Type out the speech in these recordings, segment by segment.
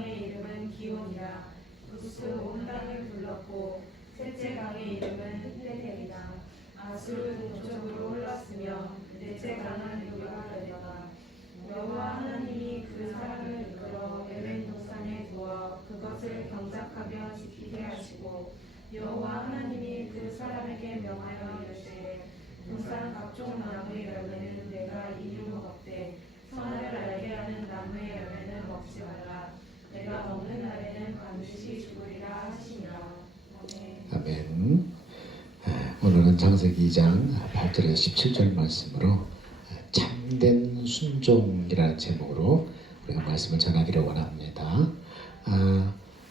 강의 이름은 기온이라. 부스 온 땅을 불렀고 셋째 강의 이름은 히데델이라. 아수르 동쪽으로 흘렀으며 넷째 강은 유브라데다. 여호와 하나님이 그 사람을 이끌어 에덴 동산에 두어 그것을 경작하며 지키게 하시고, 여호와 하나님이 그 사람에게 명하여 이르시되 동산 각종 나무의 열매는 내가 이루어 먹되 선악을 알게 하는 나무의 열매는 먹지 말라. 내가 먹는 날에는 반드시 죽으리라 하시니라. 아멘. 아멘. 오늘은 창세기 2장 8절에서 17절 말씀으로 참된 순종이라는 제목으로 우리가 말씀을 전하기를 원합니다.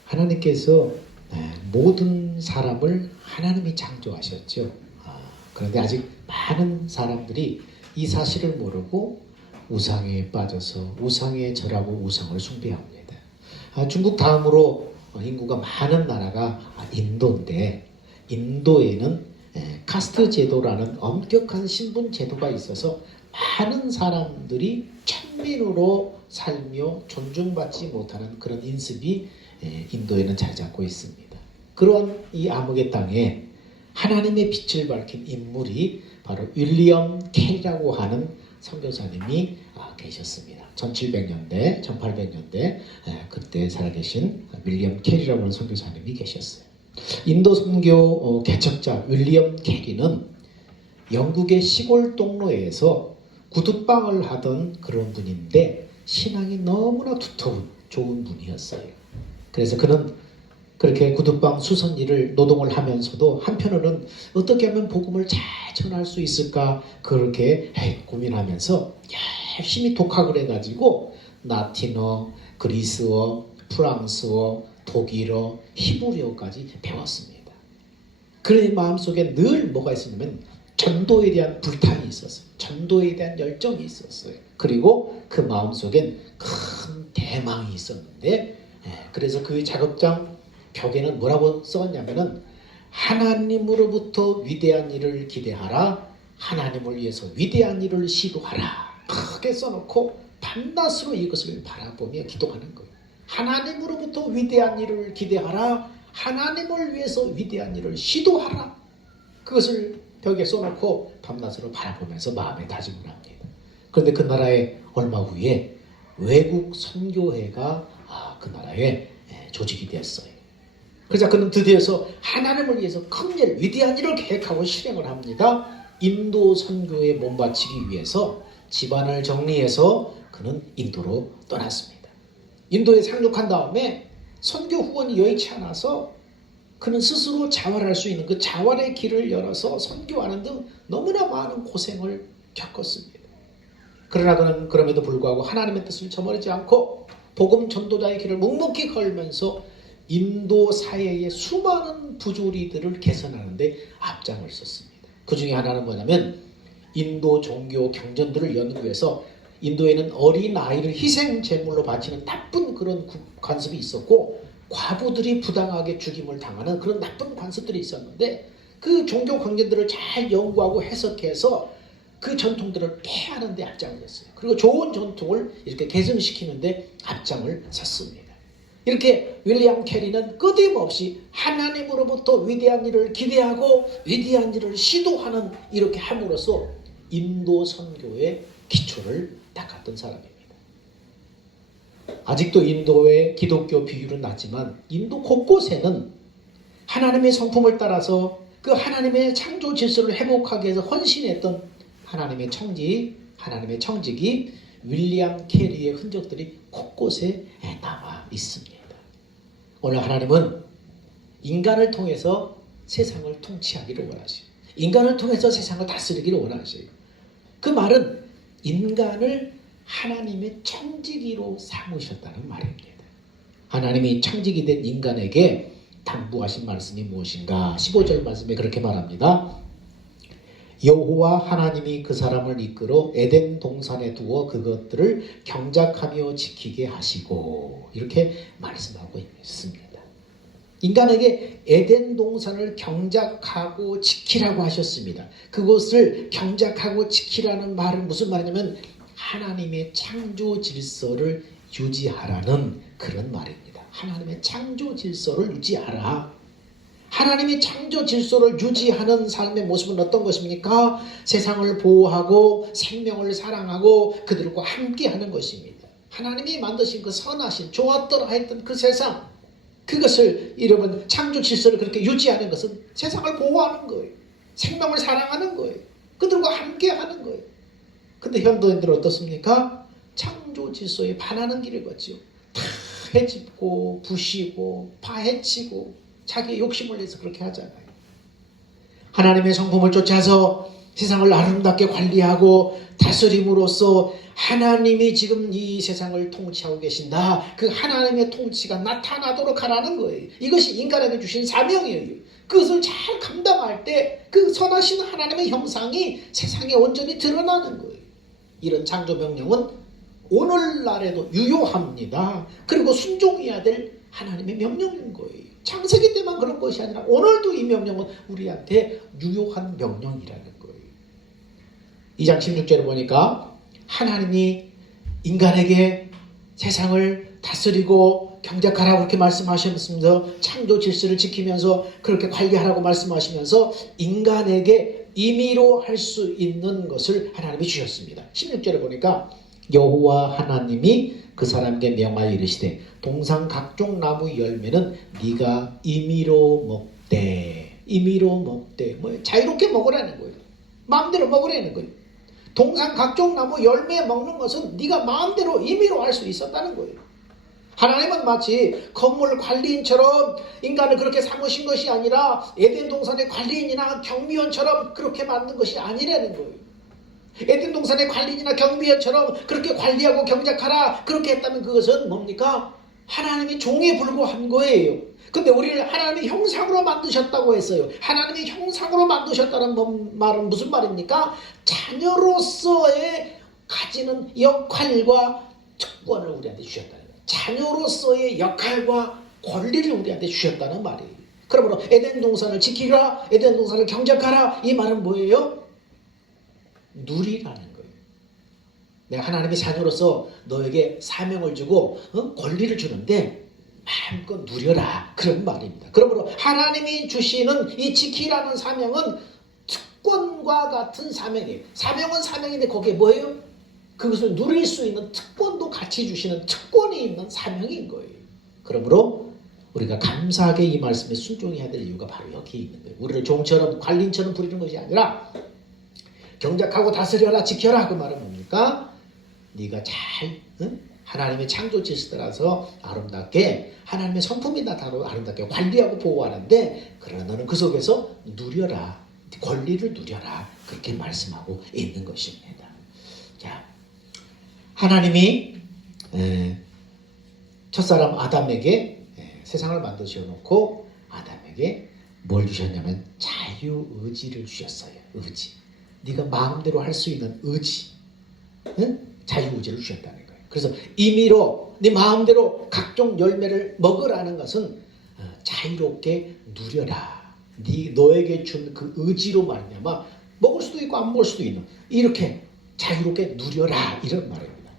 하나님께서 모든 사람을 하나님이 창조하셨죠. 그런데 아직 많은 사람들이 이 사실을 모르고 우상에 빠져서 우상에 절하고 우상을 숭배합니다. 중국 다음으로 인구가 많은 나라가 인도인데, 인도에는 카스트 제도라는 엄격한 신분 제도가 있어서 많은 사람들이 천민으로 살며 존중받지 못하는 그런 인습이 인도에는 자리 잡고 있습니다. 그런 이 암흑의 땅에 하나님의 빛을 밝힌 인물이 바로 윌리엄 캐리라고 하는 선교사님이 계셨습니다. 1700년대, 1800년대 그때 살아계신 윌리엄 캐리라고 하는 선교사님이 계셨어요. 인도 선교 개척자 윌리엄 캐리는 영국의 시골 동로에서 구두방을 하던 그런 분인데 신앙이 너무나 두터운 좋은 분이었어요. 그래서 그는 그렇게 구두방 수선 일을 노동을 하면서도 한편으로는 어떻게 하면 복음을 잘 전할 수 있을까 그렇게 고민하면서 열심히 독학을 해가지고 라틴어, 그리스어, 프랑스어, 독일어, 히브리어까지 배웠습니다. 그의 마음속에 늘 뭐가 있었냐면 전도에 대한 불탄이 있었어요. 전도에 대한 열정이 있었어요. 그리고 그 마음속엔 큰 대망이 있었는데, 그래서 그 작업장 벽에는 뭐라고 써왔냐면은 하나님으로부터 위대한 일을 기대하라, 하나님을 위해서 위대한 일을 시도하라, 크게 써놓고 밤낮으로 이것을 바라보며 기도하는 거예요. 하나님으로부터 위대한 일을 기대하라, 하나님을 위해서 위대한 일을 시도하라. 그것을 벽에 써놓고 밤낮으로 바라보면서 마음에 다짐을 합니다. 그런데 그 나라에 얼마 후에 외국 선교회가 그 나라에 조직이 됐어요. 그래서 그는 드디어서 하나님을 위해서 큰 일, 위대한 일을 계획하고 실행을 합니다. 인도 선교에 몸바치기 위해서 집안을 정리해서 그는 인도로 떠났습니다. 인도에 상륙한 다음에 선교 후원이 여의치 않아서 그는 스스로 자활할 수 있는 그 자활의 길을 열어서 선교하는 등 너무나 많은 고생을 겪었습니다. 그러나 그는 그럼에도 불구하고 하나님의 뜻을 저버리지 않고 복음 전도자의 길을 묵묵히 걸면서 인도 사회의 수많은 부조리들을 개선하는 데 앞장을 섰습니다. 그 중에 하나는 뭐냐면 인도 종교 경전들을 연구해서 인도에는 어린 아이를 희생 제물로 바치는 나쁜 그런 관습이 있었고, 과부들이 부당하게 죽임을 당하는 그런 나쁜 관습들이 있었는데, 그 종교 경전들을 잘 연구하고 해석해서 그 전통들을 폐하는 데 앞장을 섰어요. 그리고 좋은 전통을 이렇게 개선시키는 데 앞장을 섰습니다. 이렇게 윌리엄 캐리는 끊임없이 하나님으로부터 위대한 일을 기대하고 위대한 일을 시도하는, 이렇게 함으로써 인도 선교의 기초를 닦았던 사람입니다. 아직도 인도의 기독교 비율은 낮지만 인도 곳곳에는 하나님의 성품을 따라서 그 하나님의 창조 질서를 회복하기 위해서 헌신했던 하나님의 청직이 윌리엄 캐리의 흔적들이 곳곳에 남아 있습니다. 오늘 하나님은 인간을 통해서 세상을 통치하기를 원하시고, 인간을 통해서 세상을 다스리기를 원하시고, 그 말은 인간을 하나님의 청지기로 삼으셨다는 말입니다. 하나님이 청지기 된 인간에게 당부하신 말씀이 무엇인가? 15절 말씀에 그렇게 말합니다. 여호와 하나님이 그 사람을 이끌어 에덴 동산에 두어 그것들을 경작하며 지키게 하시고, 이렇게 말씀하고 있습니다. 인간에게 에덴 동산을 경작하고 지키라고 하셨습니다. 그것을 경작하고 지키라는 말은 무슨 말이냐면 하나님의 창조 질서를 유지하라는 그런 말입니다. 하나님의 창조 질서를 유지하라. 하나님이 창조 질서를 유지하는 삶의 모습은 어떤 것입니까? 세상을 보호하고 생명을 사랑하고 그들과 함께하는 것입니다. 하나님이 만드신 그 선하신 좋았더라 했던 그 세상, 그것을 여러분 창조 질서를 그렇게 유지하는 것은 세상을 보호하는 거예요. 생명을 사랑하는 거예요. 그들과 함께하는 거예요. 근데 현대인들은 어떻습니까? 창조 질서에 반하는 길을 걷죠. 다 해집고 부시고 파헤치고 자기의 욕심을 내서 그렇게 하잖아요. 하나님의 성품을 쫓아서 세상을 아름답게 관리하고 다스림으로써 하나님이 지금 이 세상을 통치하고 계신다. 그 하나님의 통치가 나타나도록 하라는 거예요. 이것이 인간에게 주신 사명이에요. 그것을 잘 감당할 때 그 선하신 하나님의 형상이 세상에 온전히 드러나는 거예요. 이런 창조 명령은 오늘날에도 유효합니다. 그리고 순종해야 될 하나님의 명령인 거예요. 창세기 때만 그런 것이 아니라 오늘도 이 명령은 우리한테 유효한 명령이라는 거예요. 2장 16절에 보니까 하나님이 인간에게 세상을 다스리고 경작하라고 그렇게 말씀하시면서 창조 질서를 지키면서 그렇게 관리하라고 말씀하시면서 인간에게 임의로 할 수 있는 것을 하나님이 주셨습니다. 16절에 보니까 여호와 하나님이 그 사람에게 명하여 이르시되 동산 각종 나무 열매는 네가 임의로 먹되 임의로 먹되 뭐 자유롭게 먹으라는 거예요. 마음대로 먹으라는 거예요. 동산 각종 나무 열매 먹는 것은 네가 마음대로 임의로 할 수 있었다는 거예요. 하나님은 마치 건물 관리인처럼 인간을 그렇게 삼으신 것이 아니라 에덴 동산의 관리인이나 경비원처럼 그렇게 만든 것이 아니라는 거예요. 에덴 동산의 관리인이나 경비원처럼 그렇게 관리하고 경작하라 그렇게 했다면 그것은 뭡니까? 하나님의 종에 불과한 거예요. 근데 우리를 하나님의 형상으로 만드셨다고 했어요. 하나님의 형상으로 만드셨다는 말은 무슨 말입니까? 자녀로서의 가지는 역할과 특권을 우리한테 주셨다는 거예요. 자녀로서의 역할과 권리를 우리한테 주셨다는 말이에요. 그러므로 에덴 동산을 지키라, 에덴 동산을 경작하라, 이 말은 뭐예요? 누리라는 거예요. 내가 하나님의 자녀로서 너에게 사명을 주고 권리를 주는데 마음껏 누려라, 그런 말입니다. 그러므로 하나님이 주시는 이 지키라는 사명은 특권과 같은 사명이에요. 사명은 사명인데 거기에 뭐예요? 그것을 누릴 수 있는 특권도 같이 주시는 특권이 있는 사명인 거예요. 그러므로 우리가 감사하게 이 말씀에 순종해야 될 이유가 바로 여기 있는 거예요. 우리를 종처럼 관리인처럼 부리는 것이 아니라 경작하고 다스려라, 지켜라, 그 말은 뭡니까? 네가 잘 하나님의 창조 질서 따라서 아름답게 하나님의 성품이 나타나고 아름답게 관리하고 보호하는데 그러나 너는 그 속에서 누려라, 권리를 누려라, 그렇게 말씀하고 있는 것입니다. 자, 하나님이 첫사람 아담에게 세상을 만드셔 놓고 아담에게 뭘 주셨냐면 자유의지를 주셨어요. 의지. 네가 마음대로 할 수 있는 의지, 자유의지를 주셨다는 거예요. 그래서 임의로 네 마음대로 각종 열매를 먹으라는 것은 자유롭게 누려라. 너에게 준 그 의지로 말미암아 먹을 수도 있고 안 먹을 수도 있는, 이렇게 자유롭게 누려라, 이런 말입니다.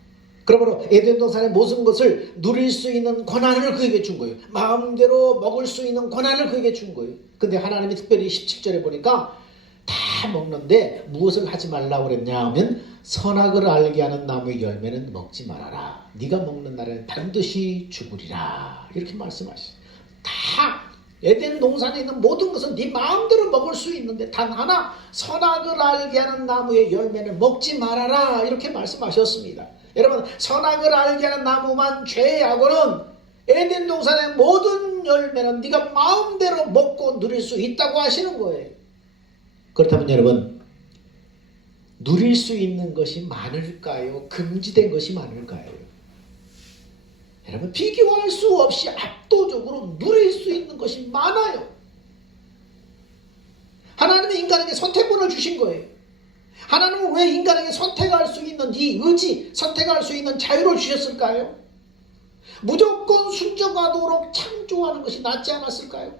그러므로 에덴 동산의 모든 것을 누릴 수 있는 권한을 그에게 준 거예요. 마음대로 먹을 수 있는 권한을 그에게 준 거예요. 근데 하나님이 특별히 17절에 보니까 다 먹는데 무엇을 하지 말라고 그랬냐 하면 선악을 알게 하는 나무의 열매는 먹지 말아라. 네가 먹는 날에는 반드시 죽으리라. 이렇게 말씀하시죠. 다 에덴 동산에 있는 모든 것은 네 마음대로 먹을 수 있는데 단 하나 선악을 알게 하는 나무의 열매는 먹지 말아라. 이렇게 말씀하셨습니다. 여러분, 선악을 알게 하는 나무만 죄하고는 에덴 동산의 모든 열매는 네가 마음대로 먹고 누릴 수 있다고 하시는 거예요. 그렇다면 여러분, 누릴 수 있는 것이 많을까요? 금지된 것이 많을까요? 여러분, 비교할 수 없이 압도적으로 누릴 수 있는 것이 많아요. 하나님은 인간에게 선택권을 주신 거예요. 하나님은 왜 인간에게 선택할 수 있는 이 의지, 선택할 수 있는 자유를 주셨을까요? 무조건 순종하도록 창조하는 것이 낫지 않았을까요?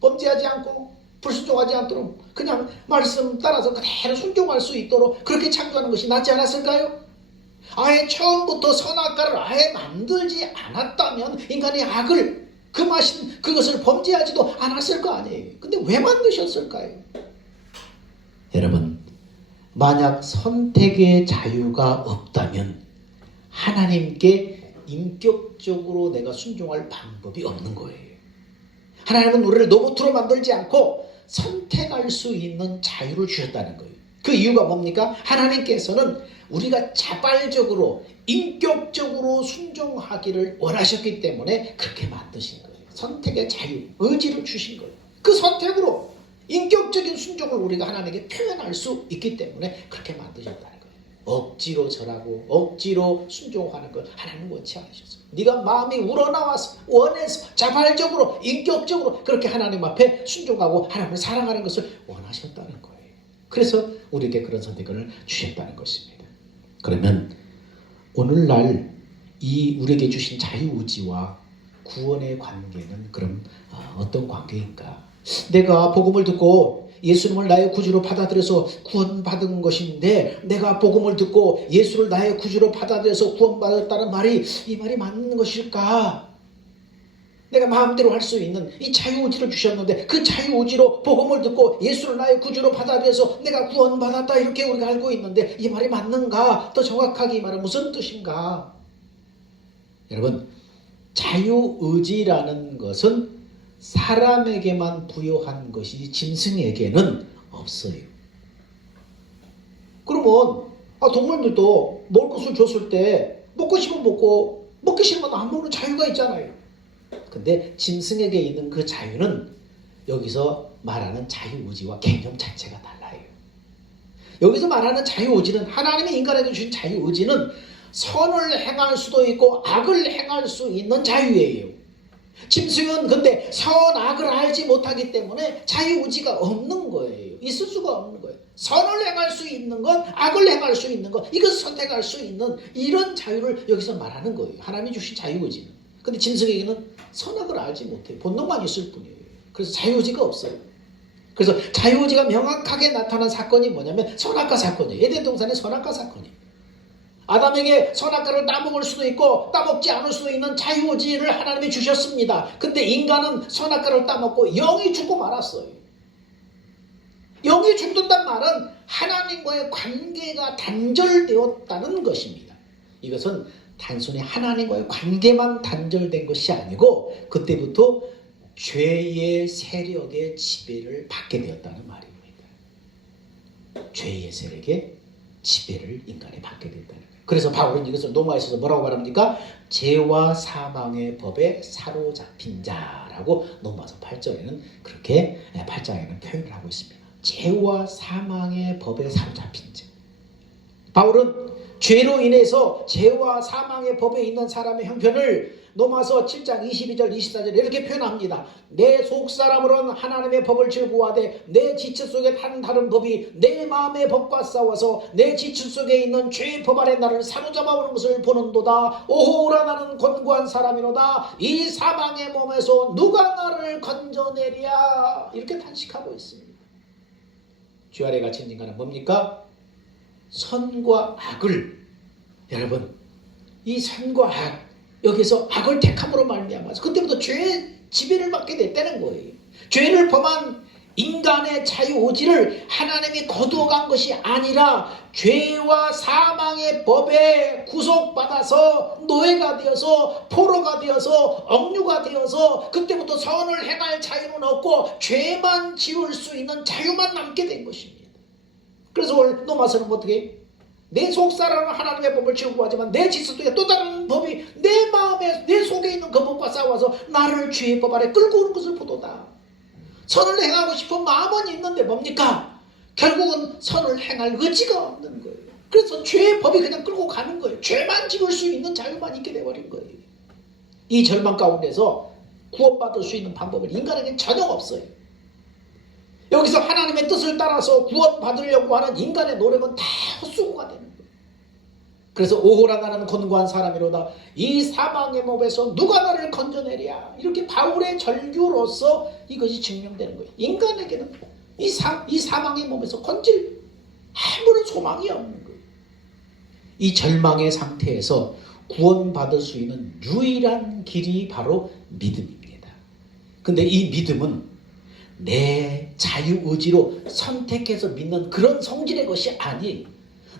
범죄하지 않고 불순종하지 않도록 그냥 말씀 따라서 그대로 순종할 수 있도록 그렇게 창조하는 것이 낫지 않았을까요? 아예 처음부터 선악과를 아예 만들지 않았다면 인간이 악을 금하신 그것을 범죄하지도 않았을 거 아니에요. 근데 왜 만드셨을까요? 여러분, 만약 선택의 자유가 없다면 하나님께 인격적으로 내가 순종할 방법이 없는 거예요. 하나님은 우리를 로봇으로 만들지 않고 선택할 수 있는 자유를 주셨다는 거예요. 그 이유가 뭡니까? 하나님께서는 우리가 자발적으로 인격적으로 순종하기를 원하셨기 때문에 그렇게 만드신 거예요. 선택의 자유, 의지를 주신 거예요. 그 선택으로 인격적인 순종을 우리가 하나님께 표현할 수 있기 때문에 그렇게 만드셨다는 거예요. 억지로 절하고 억지로 순종하는 걸 하나님은 원치 않으셨어요. 네가 마음이 우러나와서 원해서 자발적으로 인격적으로 그렇게 하나님 앞에 순종하고 하나님을 사랑하는 것을 원하셨다는 거예요. 그래서 우리에게 그런 선택을 주셨다는 것입니다. 그러면 오늘날 이 우리에게 주신 자유의지와 구원의 관계는 그럼 어떤 관계인가? 내가 복음을 듣고 예수님을 나의 구주로 받아들여서 구원받은 것인데 내가 복음을 듣고 예수를 나의 구주로 받아들여서 구원받았다는 말이 이 말이 맞는 것일까? 내가 마음대로 할 수 있는 이 자유의지를 주셨는데 그 자유의지로 복음을 듣고 예수를 나의 구주로 받아들여서 내가 구원받았다 이렇게 우리가 알고 있는데 이 말이 맞는가? 더 정확하게 이 말은 무슨 뜻인가? 여러분, 자유의지라는 것은 사람에게만 부여한 것이 짐승에게는 없어요. 그러면 동물들도 먹을 것을 줬을 때 먹고 싶으면 먹고 먹기 싫으면 안 먹는 자유가 있잖아요. 근데 짐승에게 있는 그 자유는 여기서 말하는 자유의지와 개념 자체가 달라요. 여기서 말하는 자유의지는 하나님의 인간에게 주신 자유의지는 선을 행할 수도 있고 악을 행할 수 있는 자유예요. 짐승은 근데 선악을 알지 못하기 때문에 자유의지가 없는 거예요. 있을 수가 없는 거예요. 선을 행할 수 있는 건 악을 행할 수 있는 것 이것을 선택할 수 있는 이런 자유를 여기서 말하는 거예요. 하나님이 주신 자유의지는. 근데 짐승에게는 선악을 알지 못해요. 본능만 있을 뿐이에요. 그래서 자유의지가 없어요. 그래서 자유의지가 명확하게 나타난 사건이 뭐냐면 선악과 사건이에요. 에덴 동산의 선악과 사건이에요. 아담에게 선악과를 따먹을 수도 있고 따먹지 않을 수도 있는 자유의지를 하나님이 주셨습니다. 근데 인간은 선악과를 따먹고 영이 죽고 말았어요. 영이 죽는다는 말은 하나님과의 관계가 단절되었다는 것입니다. 이것은 단순히 하나님과의 관계만 단절된 것이 아니고 그때부터 죄의 세력의 지배를 받게 되었다는 말입니다. 죄의 세력의 지배를 인간이 받게 된다는 거예요. 그래서 바울은 이것을 로마에서 뭐라고 말합니까? 죄와 사망의 법에 사로잡힌 자라고 로마서 8절에는 그렇게 8장에는 표현을 하고 있습니다. 죄와 사망의 법에 사로잡힌 자. 바울은 죄로 인해서 죄와 사망의 법에 있는 사람의 형편을 로마서 7장 22절 24절에 이렇게 표현합니다. 내 속사람으로는 하나님의 법을 즐거워하되 내 지체 속에 다른 법이 내 마음의 법과 싸워서 내 지체 속에 있는 죄의 법 아래 나를 사로잡아오는 것을 보는도다. 오호라 나는 권고한 사람이로다. 이 사망의 몸에서 누가 나를 건져내랴. 이렇게 탄식하고 있습니다. 죄 아래 갇힌 인간은 뭡니까? 선과 악을, 여러분, 이 선과 악, 여기서 악을 택함으로 말미암아서 그때부터 죄의 지배를 받게 됐다는 거예요. 죄를 범한 인간의 자유의지를 하나님이 거두어간 것이 아니라 죄와 사망의 법에 구속받아서 노예가 되어서 포로가 되어서 억류가 되어서 그때부터 선을 행할 자유는 없고 죄만 지을 수 있는 자유만 남게 된 것입니다. 그래서 오늘 로마서는 어떻게 내 속사람은 하나님의 법을 즐거워하지만 내 지체 속에 또 다른 법이 내 마음에 내 속에 있는 그 법과 싸워서 나를 죄의 법 아래 끌고 오는 것을 보도다. 선을 행하고 싶은 마음은 있는데 뭡니까? 결국은 선을 행할 의지가 없는 거예요. 그래서 죄의 법이 그냥 끌고 가는 거예요. 죄만 지을 수 있는 자유만 있게 돼버린 거예요. 이 절망 가운데서 구원받을 수 있는 방법은 인간에게는 전혀 없어요. 여기서 하나님의 뜻을 따라서 구원받으려고 하는 인간의 노력은 다 헛수고가 되는 거예요. 그래서 오호라 나는 권고한 사람이로다. 이 사망의 몸에서 누가 나를 건져내랴. 이렇게 바울의 절규로서 이것이 증명되는 거예요. 인간에게는 이 사망의 몸에서 건질 아무런 소망이 없는 거예요. 이 절망의 상태에서 구원받을 수 있는 유일한 길이 바로 믿음입니다. 근데 이 믿음은 내 자유의지로 선택해서 믿는 그런 성질의 것이 아니에요.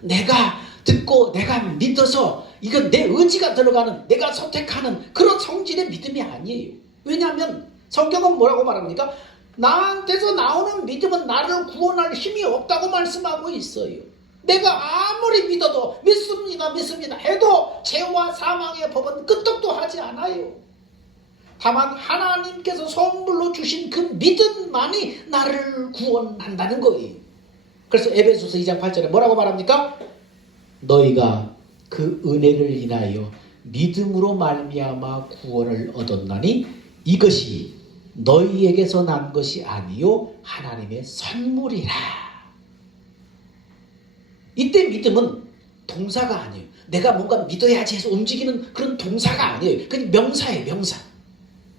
내가 듣고 내가 믿어서 이건 내 의지가 들어가는, 내가 선택하는 그런 성질의 믿음이 아니에요. 왜냐하면 성경은 뭐라고 말합니까? 나한테서 나오는 믿음은 나를 구원할 힘이 없다고 말씀하고 있어요. 내가 아무리 믿어도 믿습니다 해도 죄와 사망의 법은 끄떡도 하지 않아요. 다만 하나님께서 선물로 주신 그 믿음만이 나를 구원한다는 거예요. 그래서 에베소서 2장 8절에 뭐라고 말합니까? 너희가 그 은혜를 인하여 믿음으로 말미암아 구원을 얻었나니 이것이 너희에게서 난 것이 아니요 하나님의 선물이라. 이때 믿음은 동사가 아니에요. 내가 뭔가 믿어야지 해서 움직이는 그런 동사가 아니에요. 그냥 명사예요, 명사.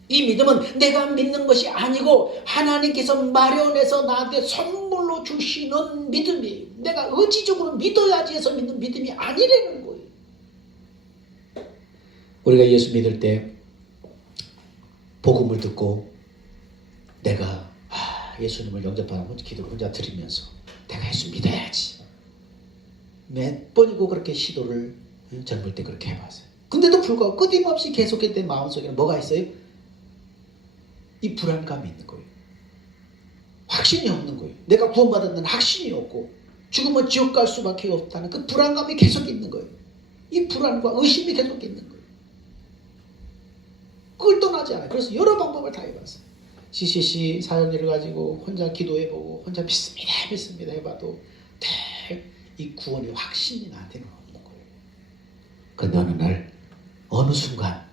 이 믿음은 내가 믿는 것이 아니고 하나님께서 마련해서 나한테 선물로 주시는 믿음이에요. 내가 의지적으로 믿어야지 해서 믿는 믿음이 아니라는 거예요. 우리가 예수 믿을 때 복음을 듣고 내가 예수님을 영접하고 기도를 혼자 드리면서 내가 예수 믿어야지. 몇 번이고 그렇게 시도를 젊을 때 그렇게 해봤어요. 근데도 불구하고 끊임없이 계속했던 마음속에는 뭐가 있어요? 이 불안감이 있는 거예요. 확신이 없는 거예요. 내가 구원받았다는 확신이 없고 죽으면 지옥 갈 수밖에 없다는 그 불안감이 계속 있는 거예요. 이 불안과 의심이 계속 있는 거예요. 그걸 떠나지 않아요. 그래서 여러 방법을 다 해봤어요. CCC 사연을 가지고 혼자 기도해보고 혼자 믿습니다 해봐도 이 구원의 확신이 나한테는 없는 거예요. 그런데 어느 날 어느 순간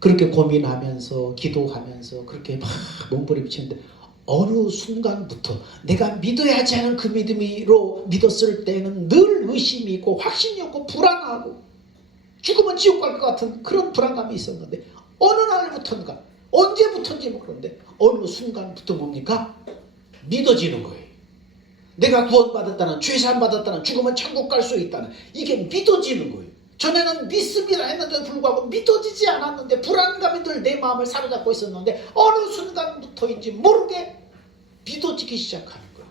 그렇게 고민하면서 기도하면서 그렇게 막 몸부림치는데 어느 순간부터 내가 믿어야지 하는 그 믿음으로 믿었을 때는 늘 의심이 있고 확신이 없고 불안하고 죽으면 지옥 갈 것 같은 그런 불안감이 있었는데 어느 날부터인가 언제부터인지 모르는데 어느 순간부터 뭡니까? 믿어지는 거예요. 내가 구원받았다는, 죄사함 받았다는, 죽으면 천국 갈 수 있다는 이게 믿어지는 거예요. 전에는 믿습니다 했는데도 불구하고 믿어지지 않았는데 불안감이 늘 내 마음을 사로잡고 있었는데 어느 순간부터인지 모르게 믿어지기 시작하는 거예요.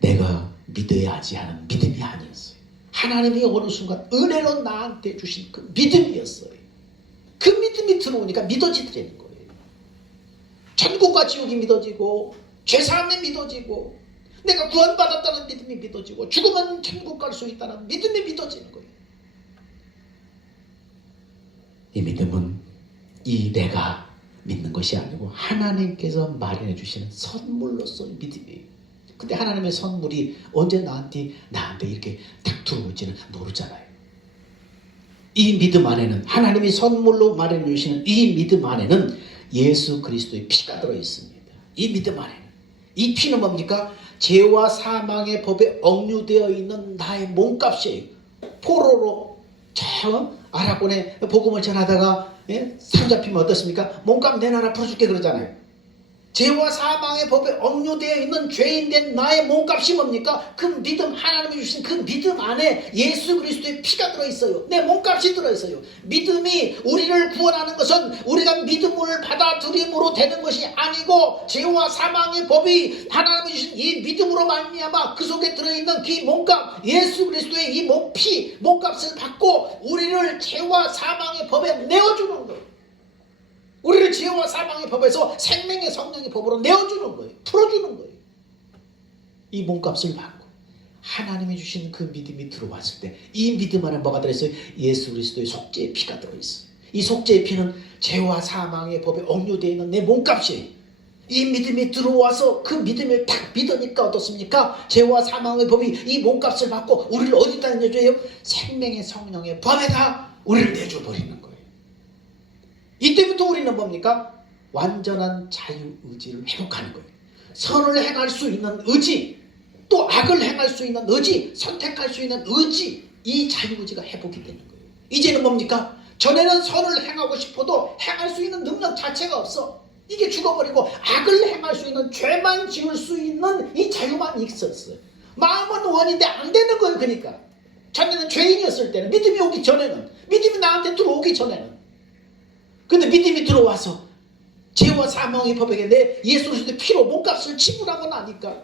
내가 믿어야지 하는 믿음이 아니었어요. 하나님이 어느 순간 은혜로 나한테 주신 그 믿음이었어요. 그 믿음이 들어오니까 믿어지더라는 거예요. 천국과 지옥이 믿어지고 죄사함이 믿어지고 내가 구원받았다는 믿음이 믿어지고 죽으면 천국 갈 수 있다는 믿음이 믿어지는 거예요. 이 믿음은 이 내가 믿는 것이 아니고 하나님께서 마련해 주시는 선물로서의 믿음이에요. 근데 하나님의 선물이 언제 나한테 이렇게 딱 들어올지는 모르잖아요. 이 믿음 안에는 하나님이 선물로 마련해 주시는 이 믿음 안에는 예수 그리스도의 피가 들어있습니다. 이 믿음 안에는 이 피는 뭡니까? 죄와 사망의 법에 억류되어 있는 나의 몸값이에요. 포로로 처음 아라곤에 복음을 전하다가 사로잡히면 어떻습니까? 몸값 내놔라 풀어줄게 그러잖아요. 죄와 사망의 법에 억류되어 있는 죄인된 나의 몸값이 뭡니까? 그 믿음, 하나님이 주신 그 믿음 안에 예수 그리스도의 피가 들어있어요. 내 몸값이 들어있어요. 믿음이 우리를 구원하는 것은 우리가 믿음을 받아들임으로 되는 것이 아니고 죄와 사망의 법이 하나님이 주신 이 믿음으로 말미암아 그 속에 들어있는 그 몸값, 예수 그리스도의 이 피, 몸값을 받고 우리를 죄와 사망의 법에 내어주는 거예요. 우리를 죄와 사망의 법에서 생명의 성령의 법으로 내어주는 거예요. 풀어주는 거예요. 이 몸값을 받고 하나님이 주신 그 믿음이 들어왔을 때 이 믿음 안에 뭐가 들어있어요? 예수 그리스도의 속죄의 피가 들어있어요. 이 속죄의 피는 죄와 사망의 법에 억류되어 있는 내 몸값이에요. 이 믿음이 들어와서 그 믿음을 딱 믿으니까 어떻습니까? 죄와 사망의 법이 이 몸값을 받고 우리를 어디다 내줘요? 생명의 성령의 법에다 우리를 내줘버리는 거예요. 이때부터 우리는 뭡니까? 완전한 자유의지를 회복하는 거예요. 선을 행할 수 있는 의지, 또 악을 행할 수 있는 의지, 선택할 수 있는 의지, 이 자유의지가 회복이 되는 거예요. 이제는 뭡니까? 전에는 선을 행하고 싶어도 행할 수 있는 능력 자체가 없어. 이게 죽어버리고 악을 행할 수 있는, 죄만 지을 수 있는 이 자유만 있었어요. 마음은 원인데 안 되는 거예요. 그러니까 전에는 죄인이었을 때는, 믿음이 오기 전에는, 믿음이 나한테 들어오기 전에는. 근데 믿음이 들어와서 죄와 사망의 법에게 내 예수 그리스도의 피로 몸값을 지불하고 나니까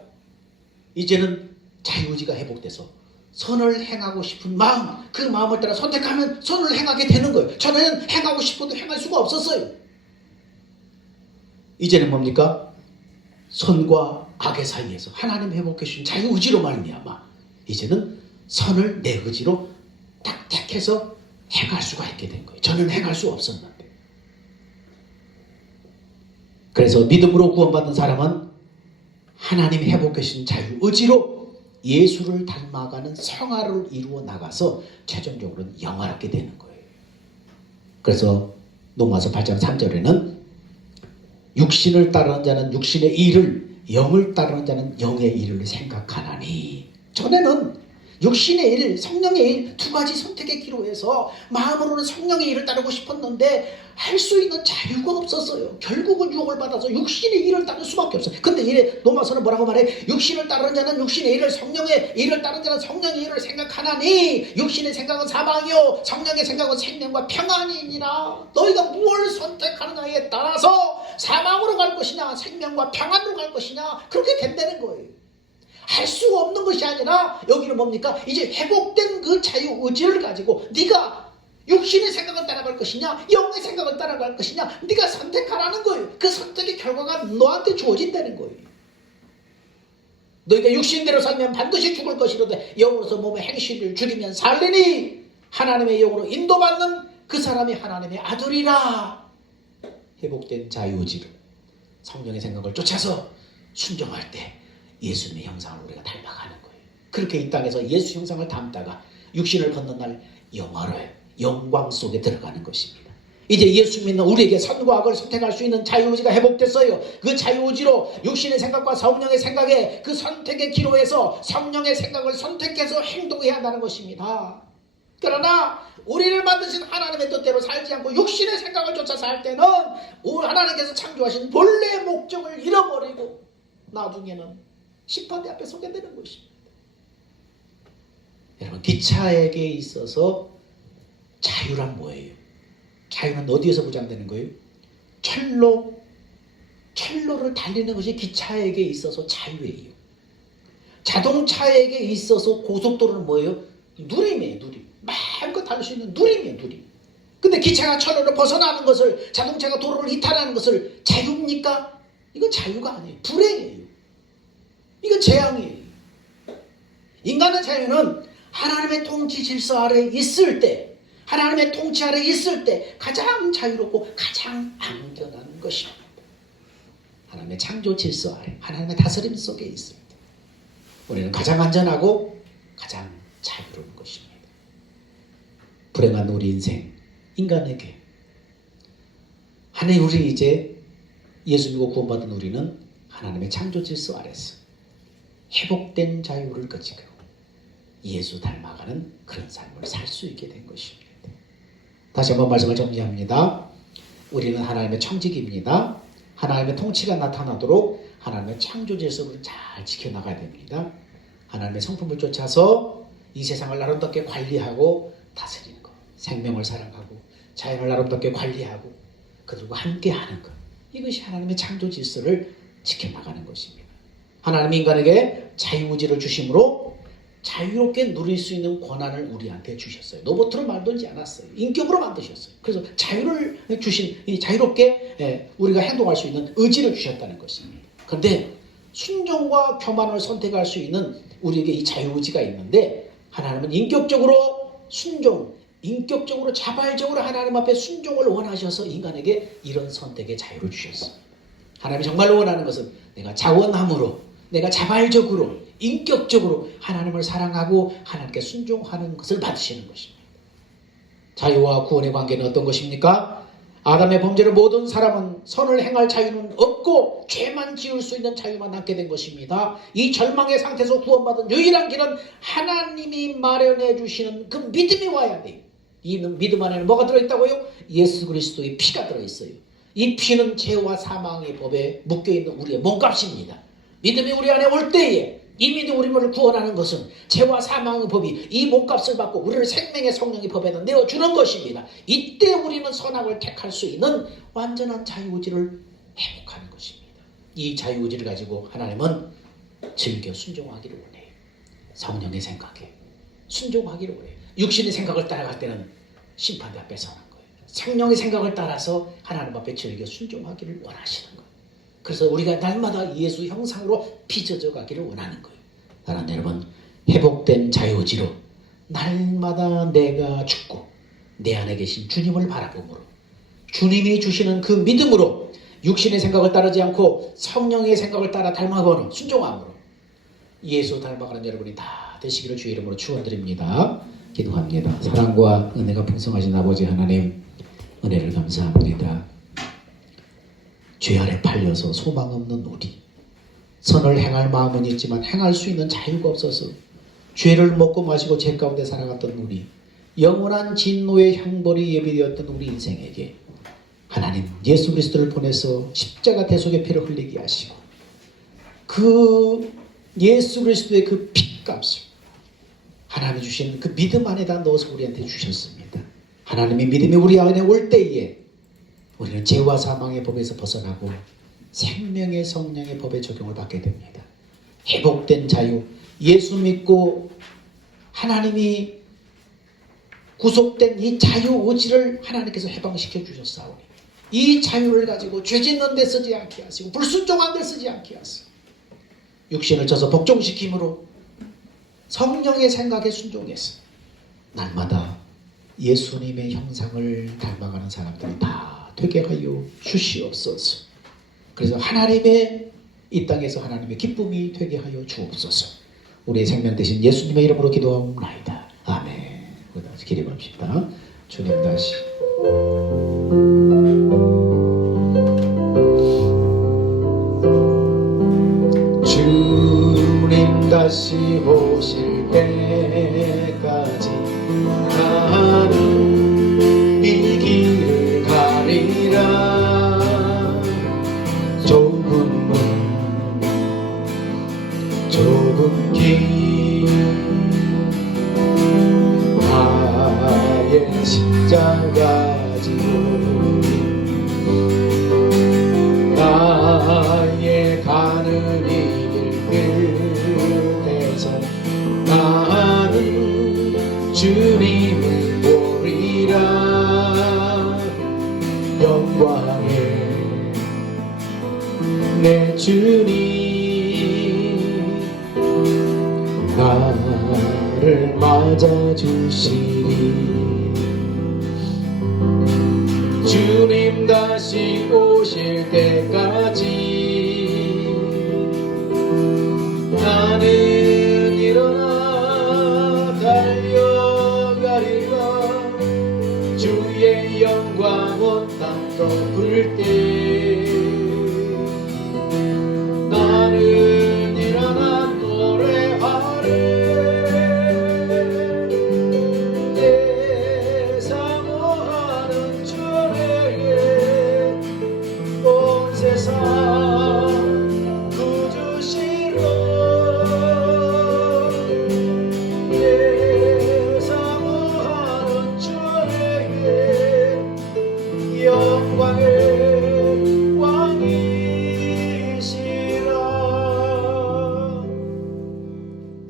이제는 자유의지가 회복돼서 선을 행하고 싶은 마음, 그 마음을 따라 선택하면 선을 행하게 되는 거예요. 전에는 행하고 싶어도 행할 수가 없었어요. 이제는 뭡니까? 선과 악의 사이에서 하나님 회복해 주신 자유의지로 말미암아 이제는 선을 내 의지로 딱 택해서 행할 수가 있게 된 거예요. 저는 행할 수 없었는데. 그래서 믿음으로 구원받은 사람은 하나님 회복해 주신 자유의지로 예수를 닮아가는 생활을 이루어 나가서 최종적으로는 영화롭게 되는 거예요. 그래서 로마서 8장 3절에는 육신을 따르는 자는 육신의 일을, 영을 따르는 자는 영의 일을 생각하나니. 전에는 육신의 일, 성령의 일 두 가지 선택의 기로에서 마음으로는 성령의 일을 따르고 싶었는데 할 수 있는 자유가 없었어요. 결국은 유혹을 받아서 육신의 일을 따를 수밖에 없어요. 근데 이래 로마서는 뭐라고 말해? 육신을 따르는 자는 육신의 일을, 성령의 일을 따르는 자는 성령의 일을 생각하나니 육신의 생각은 사망이요 성령의 생각은 생명과 평안이니라. 너희가 무엇을 선택하느냐에 따라서 사망으로 갈 것이냐 생명과 평안으로 갈 것이냐 그렇게 된다는 거예요. 할 수 없는 것이 아니라 여기는 뭡니까? 이제 회복된 그 자유의지를 가지고 네가 육신의 생각을 따라갈 것이냐 영의 생각을 따라갈 것이냐 네가 선택하라는 거예요. 그 선택의 결과가 너한테 주어진다는 거예요. 너희가 육신대로 살면 반드시 죽을 것이로되 영으로서 몸의 행실을 죽이면 살리니 하나님의 영으로 인도받는 그 사람이 하나님의 아들이라. 회복된 자유의지를 성령의 생각을 쫓아서 순종할 때 예수님의 형상을 우리가 닮아가는 거예요. 그렇게 이 땅에서 예수 형상을 닮다가 육신을 벗는 날 영화로의 영광 속에 들어가는 것입니다. 이제 예수 믿는 우리에게 선과 악을 선택할 수 있는 자유의지가 회복됐어요. 그 자유의지로 육신의 생각과 성령의 생각에 그 선택의 기로에서 성령의 생각을 선택해서 행동해야 한다는 것입니다. 그러나 우리를 만드신 하나님의 뜻대로 살지 않고 육신의 생각을 쫓아 살 때는 하나님께서 창조하신 본래의 목적을 잃어버리고 나중에는 심판대 앞에 서게 되는 것입니다. 여러분, 기차에게 있어서 자유란 뭐예요? 자유는 어디에서 보장되는 거예요? 철로를 달리는 것이 기차에게 있어서 자유예요. 자동차에게 있어서 고속도로는 뭐예요? 누림이에요, 누림. 마음껏 달릴 수 있는 누림이에요, 누림. 근데 기차가 철로를 벗어나는 것을, 자동차가 도로를 이탈하는 것을 자유입니까? 이건 자유가 아니에요. 불행이에요. 이건 재앙이에요. 인간의 자유는 하나님의 통치 질서 아래 있을 때, 하나님의 통치 아래 있을 때 가장 자유롭고 가장 안전한 것입니다. 하나님의 창조 질서 아래, 하나님의 다스림 속에 있을 때 우리는 가장 안전하고 가장 자유로운 것입니다. 불행한 우리 인생, 인간에게 하나님, 우리 이제 예수 믿고 구원받은 우리는 하나님의 창조 질서 아래서 회복된 자유를 가지고 예수 닮아가는 그런 삶을 살 수 있게 된 것입니다. 다시 한번 말씀을 정리합니다. 우리는 하나님의 청지기입니다. 하나님의 통치가 나타나도록 하나님의 창조 질서를 잘 지켜나가야 됩니다. 하나님의 성품을 쫓아서 이 세상을 아름답게 관리하고 다스리는 것, 생명을 사랑하고 자연을 아름답게 관리하고 그들과 함께하는 것, 이것이 하나님의 창조 질서를 지켜나가는 것입니다. 하나님 인간에게 자유의지를 주심으로 자유롭게 누릴 수 있는 권한을 우리한테 주셨어요. 로봇으로 만들지 않았어요. 인격으로 만드셨어요. 그래서 자유를 주신, 자유롭게 우리가 행동할 수 있는 의지를 주셨다는 것입니다. 그런데 순종과 교만을 선택할 수 있는 우리에게 이 자유의지가 있는데, 하나님은 인격적으로 순종, 인격적으로 자발적으로 하나님 앞에 순종을 원하셔서 인간에게 이런 선택의 자유를 주셨어요. 하나님이 정말로 원하는 것은 내가 자원함으로, 내가 자발적으로, 인격적으로 하나님을 사랑하고 하나님께 순종하는 것을 받으시는 것입니다. 자유와 구원의 관계는 어떤 것입니까? 아담의 범죄를 모든 사람은 선을 행할 자유는 없고 죄만 지을 수 있는 자유만 남게 된 것입니다. 이 절망의 상태에서 구원받은 유일한 길은 하나님이 마련해 주시는 그 믿음이 와야 돼요. 이 믿음 안에는 뭐가 들어있다고요? 예수 그리스도의 피가 들어있어요. 이 피는 죄와 사망의 법에 묶여있는 우리의 몸값입니다. 믿음이 우리 안에 올 때에 이미 우리를 구원하는 것은 죄와 사망의 법이 이 몸값을 받고 우리를 생명의 성령의 법에다 내어주는 것입니다. 이때 우리는 선악을 택할 수 있는 완전한 자유의지를 회복하는 것입니다. 이 자유의지를 가지고 하나님은 즐겨 순종하기를 원해요. 성령의 생각에 순종하기를 원해요. 육신의 생각을 따라갈 때는 심판대 앞에 서는 거예요. 성령의 생각을 따라서 하나님 앞에 즐겨 순종하기를 원하시는 거예요. 그래서 우리가 날마다 예수 형상으로 빚어져 가기를 원하는 거예요. 사랑하는 여러분, 회복된 자유의지로 날마다 내가 죽고 내 안에 계신 주님을 바라봄으로 주님이 주시는 그 믿음으로 육신의 생각을 따르지 않고 성령의 생각을 따라 닮아가는 순종함으로 예수 닮아가는 여러분이 다 되시기를 주의 이름으로 축원드립니다. 기도합니다. 사랑과 은혜가 풍성하신 아버지 하나님, 은혜를 감사합니다. 죄 아래 팔려서 소망 없는 우리, 선을 행할 마음은 있지만 행할 수 있는 자유가 없어서 죄를 먹고 마시고 죄 가운데 살아갔던 우리, 영원한 진노의 형벌이 예비되었던 우리 인생에게 하나님 예수 그리스도를 보내서 십자가 대속의 피를 흘리게 하시고 그 예수 그리스도의 그 핏값을 하나님이 주신 그 믿음 안에다 넣어서 우리한테 주셨습니다. 하나님의 믿음이 우리 안에 올 때에 우리는 죄와 사망의 법에서 벗어나고 생명의 성령의 법의 적용을 받게 됩니다. 회복된 자유, 예수 믿고 하나님이 구속된 이 자유의지를 하나님께서 해방시켜 주셨사오니 이 자유를 가지고 죄 짓는 데 쓰지 않게 하시고 불순종한 데 쓰지 않게 하시고 육신을 쳐서 복종시킴으로 성령의 생각에 순종해서 날마다 예수님의 형상을 닮아가는 사람들이 다 되게 하여 주시옵소서. 그래서 하나님의 이 땅에서 하나님의 기쁨이 되게 하여 주옵소서. 우리의 생명 되신 예수님의 이름으로 기도하옵나이다. 아멘. 다시 기립합시다. 주님 다시 주님 다시 오실 때까지 나는 이 길을 가리라. 좁은 문 좁은 길 나의 십자가 지고 나의 가는 이 길 끝에서 나는 주님을 보리라. 영광의 내 주님 나를 맞아주시니 주님 다시 오실 때까지 나는 일어나 달려가리라. 주의 영광 온 땅 덮을 때 나는 일어나 노래하리. 내 사모하는 주에게 온 세상 구주시러 내 사모하는 주에게 영광의 왕이시라.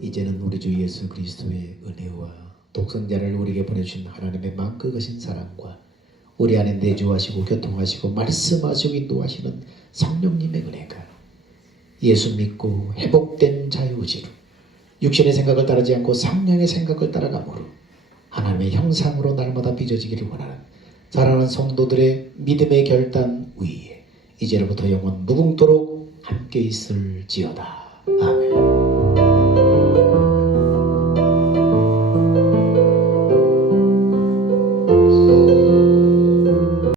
이제는 우리 주 예수 그리스도의 은혜와 독생자를 우리에게 보내주신 하나님의 만극하신 사랑과 우리 안에 내주하시고 교통하시고 말씀하시고 인도하시는 성령님의 은혜가 예수 믿고 회복된 자유의지로 육신의 생각을 따르지 않고 성령의 생각을 따라감으로 하나님의 형상으로 날마다 빚어지기를 원하는 사랑하는 성도들의 믿음의 결단 위에 이제로부터 영원 무궁토록 함께 있을지어다. 아멘.